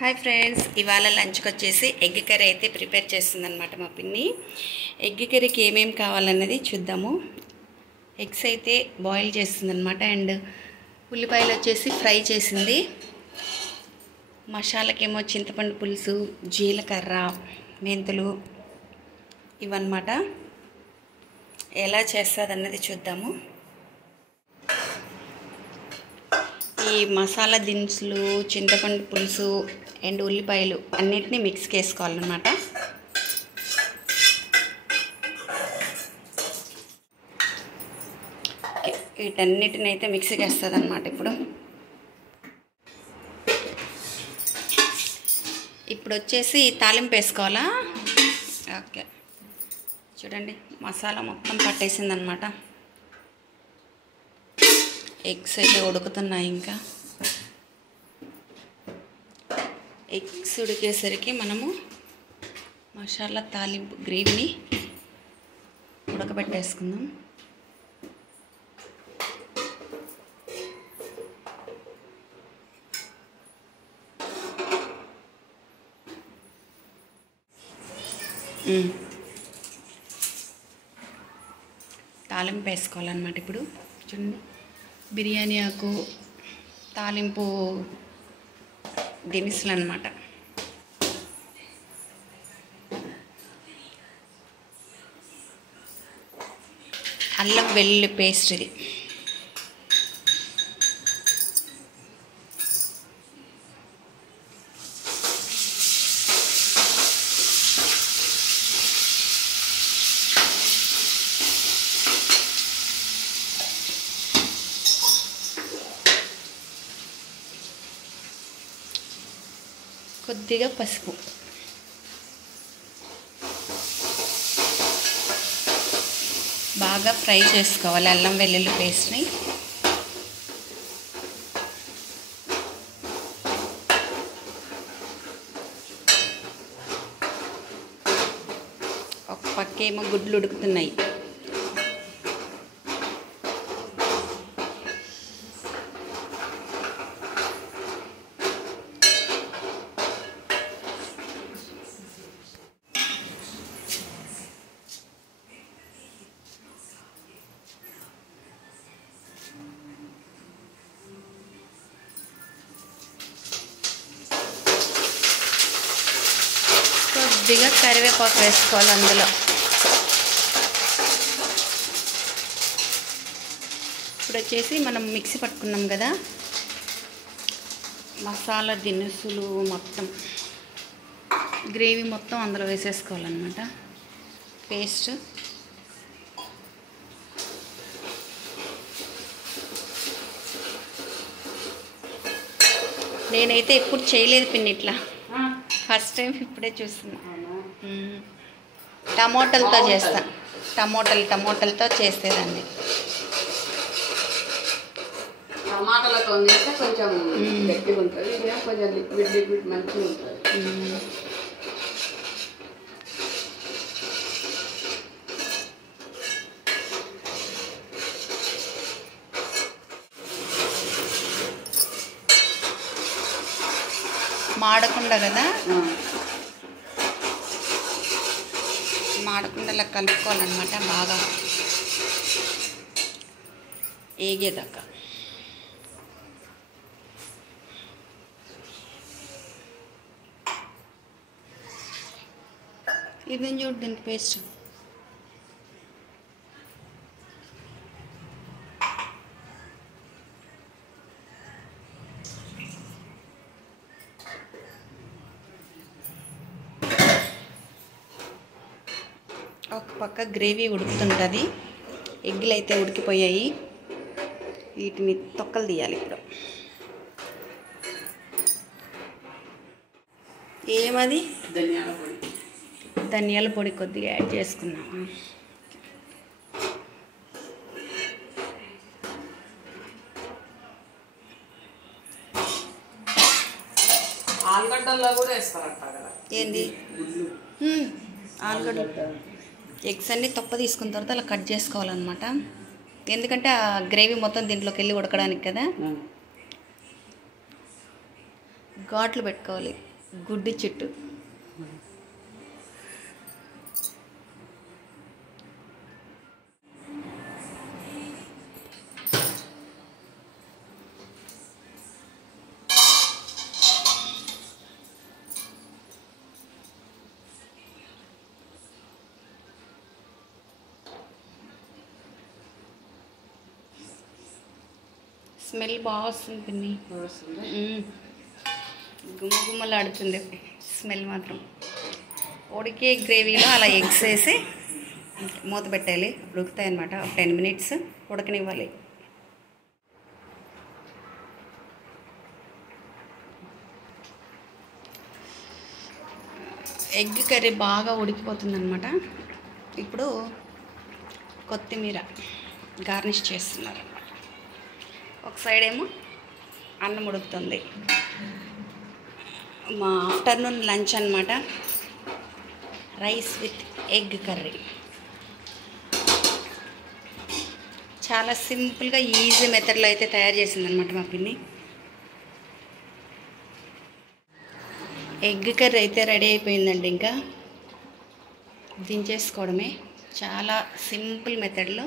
Hi friends, ఇవాళ లంచ్కి వచ్చేసి ఎగ్ కర్రీ అయితే ప్రిపేర్ చేస్తుందన్నమాట మా పిన్ని. ఎగ్ కర్రీకి ఏమేమి కావాలన్నది చూద్దాము. ఎగ్స్ అయితే బాయిల్ చేస్తుందన్నమాట. అండ్ ఉల్లిపాయలు వచ్చేసి ఫ్రై చేసింది. మసాలాకేమో చింతపండు పులుసు, జీలకర్ర, మెంతులు ఇవన్నమాట. ఎలా చేస్తుందన్నది చూద్దాము. ఈ మసాలా దినుసులు, చింతపండు పులుసు అండ్ ఉల్లిపాయలు అన్నిటినీ మిక్స్కి వేసుకోవాలన్నమాట. వీటన్నిటిని అయితే మిక్సీకి వేస్తుంది అన్నమాట. ఇప్పుడు వచ్చేసి తాలింపు వేసుకోవాలా. ఓకే, చూడండి మసాలా మొత్తం పట్టేసిందనమాట. ఎగ్స్ అయితే ఉడుకుతున్నాయి. ఇంకా ఎగ్స్ ఉడికేసరికి మనము మసాలా తాలింపు గ్రేవీని ఉడకబెట్టేసుకుందాం. తాలింపు వేసుకోవాలన్నమాట. ఇప్పుడు చూడండి, బిర్యానీ ఆకు, తాలింపు దినుసులు అన్నమాట. అల్లం వెల్లుల్లి పేస్ట్ ఇది. కొద్దిగా పసుపు. బాగా ఫ్రై చేసుకోవాలి అల్లం వెల్లుల్లి పేస్ట్ని. ఒక పక్కేమో గుడ్లు ఉడుకుతున్నాయి. కొద్దిగా కరివేపాకు వేసుకోవాలి అందులో. ఇప్పుడు వచ్చేసి మనం మిక్సీ పట్టుకున్నాం కదా మసాలా దినుసులు, మొత్తం గ్రేవీ మొత్తం అందులో వేసేసుకోవాలన్నమాట. పేస్ట్ నేనైతే ఎప్పుడు చేయలేదు పిన్ని ఇట్లా, ఫస్ట్ టైం ఇప్పుడే చూస్తున్నా. టమోటాలతో చేస్తా. టమోటాలతో చేసేదాన్ని. టమాటాలతో చేస్తే కొంచెం గట్టిగా ఉంటుంది, కొంచెం లిక్విడ్ మంచిగా ఉంటుంది. మాడకుండా కదా, మాడకుండా ఇలా కలుపుకోవాలన్నమాట. బాగా ఏగేదాకా. ఇది చూడు దీని పేస్ట్. ఒక పక్క గ్రేవీ ఉడుకుతుంటుంది. ఎగ్గులు అయితే ఉడికిపోయాయి. వీటిని తొక్కలు తీయాలి ఇప్పుడు. ఏమది? ధనియాల పొడి కొద్దిగా యాడ్ చేసుకున్నాము. ఆలుగడ్డల్లో కూడా వేస్తారంట కదా. ఏంది? ఆలుగడ్డ. ఎగ్స్ అన్నీ తొక్క తీసుకున్న తర్వాత అలా కట్ చేసుకోవాలన్నమాట. ఎందుకంటే ఆ గ్రేవీ మొత్తం దీంట్లోకి వెళ్ళి ఉడకడానికి కదా. ఘాట్లు పెట్టుకోవాలి గుడ్డు చుట్టూ. స్మెల్ బాగా వస్తుంది పిన్ని. గుమ్మగుమ్మలాడుతుంది స్మెల్ మాత్రం. ఉడికే గ్రేవీలో అలా ఎగ్స్ వేసి మూత పెట్టాలి, ఉడుకుతాయి అన్నమాట. 10 minutes ఉడకనివ్వాలి. ఎగ్ కర్రీ బాగా ఉడికిపోతుంది అన్నమాట. ఇప్పుడు కొత్తిమీర గార్నిష్ చేస్తున్నారు. ఒక సైడ్ ఏమో అన్నం ఉడుకుతుంది. మా ఆఫ్టర్నూన్ లంచ్ అన్నమాట. Rice with egg curry. చాలా సింపుల్గా ఈజీ మెథడ్లో అయితే తయారు చేసిందనమాట మా పిన్ని. ఎగ్ కర్రీ అయితే రెడీ అయిపోయిందండి. ఇంకా దించేసుకోవడమే. చాలా సింపుల్ మెథడ్లో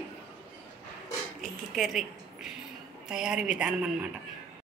ఎగ్ కర్రీ తయారీ విధానం అన్నమాట.